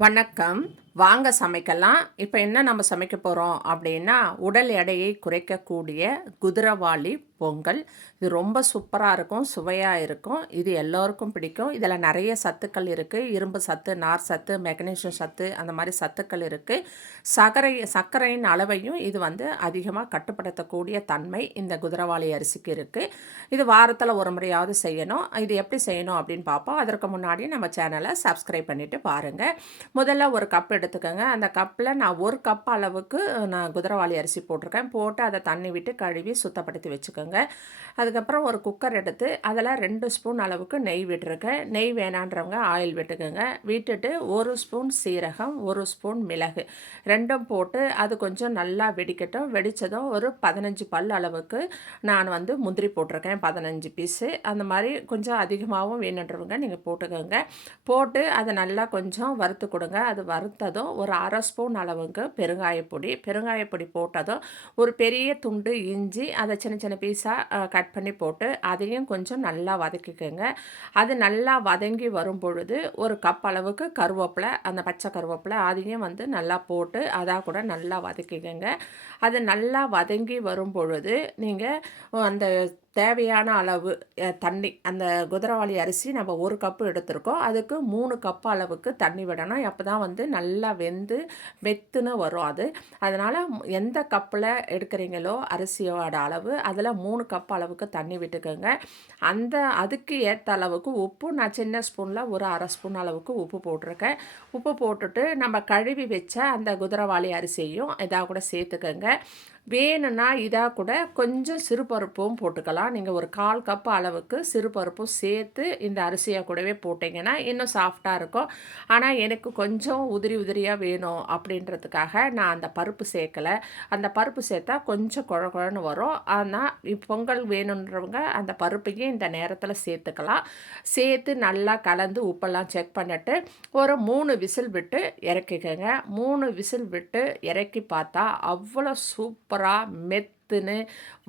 வணக்கம். வாங்க சமைக்கலாம். இப்போ என்ன நம்ம சமைக்க போகிறோம் அப்படின்னா உடல் எடையை குறைக்கக்கூடிய குதிரவாளி பொங்கல். இது ரொம்ப சூப்பராக இருக்கும் சுவையாக இருக்கும். இது எல்லோருக்கும் பிடிக்கும். இதில் நிறைய சத்துக்கள் இருக்குது இரும்பு சத்து நார் சத்து மெக்னீஷியம் சத்து அந்த மாதிரி சத்துக்கள் இருக்குது சர்க்கரை சர்க்கரையின் அளவையும் இது வந்து அதிகமாக கட்டுப்படுத்தக்கூடிய தன்மை இந்த குதிரவாளி அரிசிக்கு இருக்குது இது வாரத்தில் ஒரு முறையாவது செய்யணும். இது எப்படி செய்யணும் அப்படின்னு பார்ப்போம். அதற்கு முன்னாடி நம்ம சேனலை சப்ஸ்கிரைப் பண்ணிவிட்டு பாருங்கள் முதல்ல ஒரு கப் எடுத்துக்கோங்க. அந்த கப்பில் நான் ஒரு கப் அளவுக்கு நான் குதிரவாளி அரிசி போட்டிருக்கேன். போட்டு அதை தண்ணி விட்டு கழுவி சுத்தப்படுத்தி வச்சுக்கோங்க. அதுக்கப்புறம் ஒரு குக்கர் எடுத்து அதில் ரெண்டு ஸ்பூன் அளவுக்கு நெய் விட்டுருக்கேன். நெய் வேணான்றவங்க ஆயில் விட்டுக்கோங்க. விட்டுட்டு ஒரு ஸ்பூன் சீரகம் ஒரு ஸ்பூன் மிளகு. ரெண்டும் போட்டு அது கொஞ்சம் நல்லா வெடிக்கட்டும். வெடித்ததும் ஒரு பதினஞ்சு பல் அளவுக்கு நான் வந்து முந்திரி போட்டிருக்கேன். பதினஞ்சு பீஸு. அந்த மாதிரி கொஞ்சம் அதிகமாகவும் வேணுன்றவங்க நீங்கள் போட்டுக்கோங்க. போட்டு அதை நல்லா கொஞ்சம் வறுத்து கொடுங்க. அது போட்டதும் ஒரு அரை ஸ்பூன் அளவுக்கு பெருங்காயப்பொடி பெருங்காயப்பொடி போட்டதும் ஒரு பெரிய துண்டு இஞ்சி அதை சின்ன சின்ன பீஸாக கட் பண்ணி போட்டு அதையும் கொஞ்சம் நல்லா வதக்கிக்கோங்க. அது நல்லா வதங்கி வரும் பொழுது ஒரு கப் அளவுக்கு கருவேப்பிலை அந்த பச்சை கருவேப்பிலை அதையும் வந்து நல்லா போட்டு அதாக கூட நல்லா வதக்கிக்கோங்க. அது நல்லா வதங்கி வரும் பொழுது நீங்கள் அந்த தேவையான அளவு தண்ணி அந்த குதிரவாளி அரிசி நம்ம ஒரு கப்பு எடுத்திருக்கோம். அதுக்கு மூணு கப்பு அளவுக்கு தண்ணி விடணும். அப்போ தான் வந்து நல்லா வெந்து வெத்துன்னு வரும் அது. அதனால் எந்த கப்பில் எடுக்கிறீங்களோ அரிசியோட அளவு அதில் மூணு கப் அளவுக்கு தண்ணி விட்டுக்கோங்க. அந்த அதுக்கு ஏற்ற அளவுக்கு உப்பு நான் சின்ன ஸ்பூனில் ஒரு அரை ஸ்பூன் அளவுக்கு உப்பு போட்டிருக்கேன். உப்பு போட்டுட்டு நம்ம கழுவி வச்ச அந்த குதிரவாளி அரிசியையும் இதாக கூட சேர்த்துக்கோங்க. வேணும்னா இதாக கூட கொஞ்சம் சிறுபருப்பும் போட்டுக்கலாம். நீங்கள் ஒரு கால் கப் அளவுக்கு சிறுபருப்பும் சேர்த்து இந்த அரிசியை கூடவே போட்டிங்கன்னா இன்னும் சாஃப்டாக இருக்கும். ஆனால் எனக்கு கொஞ்சம் உதிரி உதிரியாக வேணும் அப்படின்றதுக்காக நான் அந்த பருப்பு சேர்க்கலை. அந்த பருப்பு சேர்த்தா கொஞ்சம் குழ குழன்னு வரும். ஆனால் பொங்கல் வேணுன்றவங்க அந்த பருப்பையும் இந்த நேரத்தில் சேர்த்துக்கலாம். சேர்த்து நல்லா கலந்து உப்பெல்லாம் செக் பண்ணிவிட்டு ஒரு மூணு விசில் விட்டு இறக்கிக்கோங்க. மூணு விசில் விட்டு இறக்கி பார்த்தா அவ்வளோ சூப்பர் சூப்பராக பத்துன்னு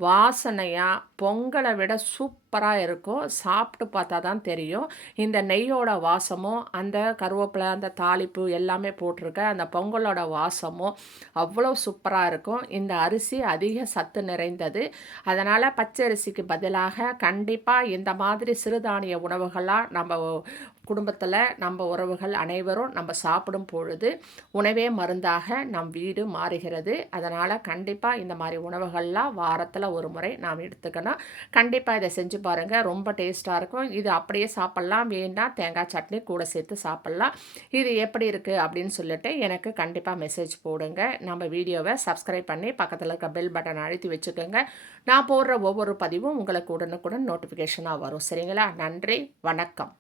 வாசனையாக பொங்கலை விட சூப்பராக இருக்கும். சாப்பிட்டு பார்த்தா தான் தெரியும். இந்த நெய்யோட வாசமும் அந்த கருவேப்பிலை அந்த தாளிப்பு எல்லாமே போட்டிருக்க அந்த பொங்கலோட வாசமும் அவ்வளோ சூப்பராக இருக்கும். இந்த அரிசி அதிக சத்து நிறைந்தது. அதனால் பச்சை அரிசிக்கு பதிலாக கண்டிப்பாக இந்த மாதிரி சிறுதானிய உணவுகளாக நம்ம குடும்பத்தில் நம்ம உறவுகள் அனைவரும் நம்ம சாப்பிடும் பொழுது உணவே மருந்தாக நம் வீடு மாறுகிறது. அதனால் கண்டிப்பாக இந்த மாதிரி உணவுகள் உணவுகள்லாம் வாரத்தில் ஒரு முறை நாம் எடுத்துக்கணும். கண்டிப்பாக இதை செஞ்சு பாருங்கள் ரொம்ப டேஸ்ட்டாக இருக்கும். இது அப்படியே சாப்பிட்லாம். வேண்டாம் தேங்காய் சட்னி கூட சேர்த்து சாப்பிட்லாம். இது எப்படி இருக்குது அப்படின்னு சொல்லிட்டு எனக்கு கண்டிப்பாக மெசேஜ் போடுங்க. நம்ம வீடியோவை சப்ஸ்கிரைப் பண்ணி பக்கத்தில் இருக்க பெல் பட்டன் அழுத்தி வச்சுக்கோங்க. நான் போடுற ஒவ்வொரு பதிவும் உங்களுக்கு உடனுக்குடன் நோட்டிஃபிகேஷனாக வரும். சரிங்களா? நன்றி. வணக்கம்.